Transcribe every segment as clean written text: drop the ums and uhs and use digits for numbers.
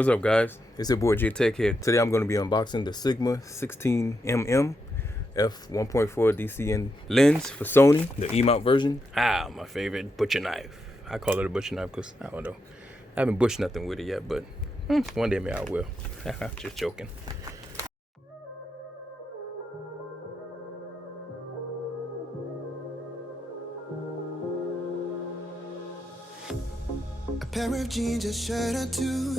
What's up, guys? It's your boy J Tech here. Today I'm going to be unboxing the Sigma 16mm f1.4 DCN lens for Sony, the E-mount version. My favorite butcher knife. I call it a butcher knife because I don't know. I haven't butchered nothing with it yet, but one day maybe I will. Just joking. A pair of jeans, a shirt or two.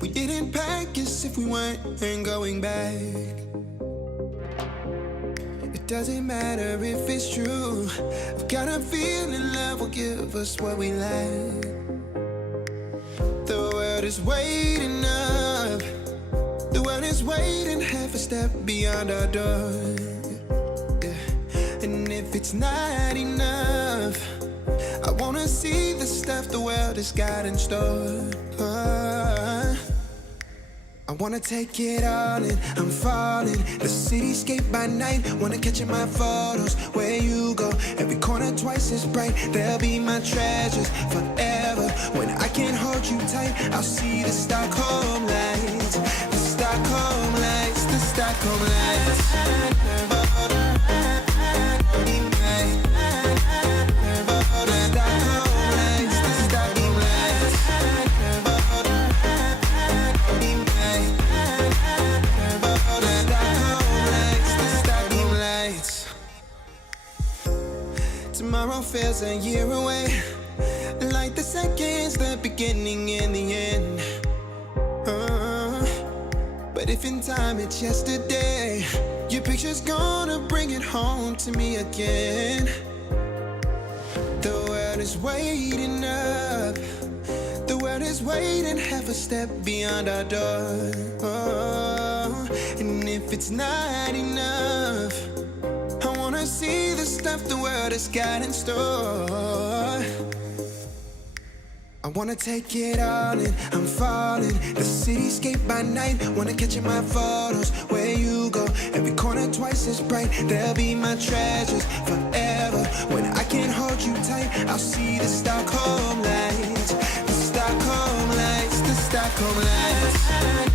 We didn't pack as if we weren't going back. It doesn't matter if it's true. I've got a feeling love will give us what we lack. The world is waiting up. The world is waiting half a step beyond our door. Yeah. And if it's not enough, I wanna see the stuff the world has got in store. I wanna take it all in, I'm falling. The cityscape by night, wanna catch in my photos. Where you go, every corner twice as bright. They'll be my treasures forever. When I can't hold you tight, I'll see the Stockholm lights. The Stockholm lights, the Stockholm lights. Tomorrow feels a year away, like the seconds, the beginning and the end. But if in time it's yesterday, your picture's gonna bring it home to me again. The world is waiting up. The world is waiting half a step beyond our door. And if it's not enough, I wanna see the stuff the world has got in store. I wanna take it all in, I'm falling. The cityscape by night, wanna catch in my photos. Where you go, every corner twice as bright. They'll be my treasures forever. When I can't hold you tight, I'll see the Stockholm lights. The Stockholm lights, the Stockholm lights.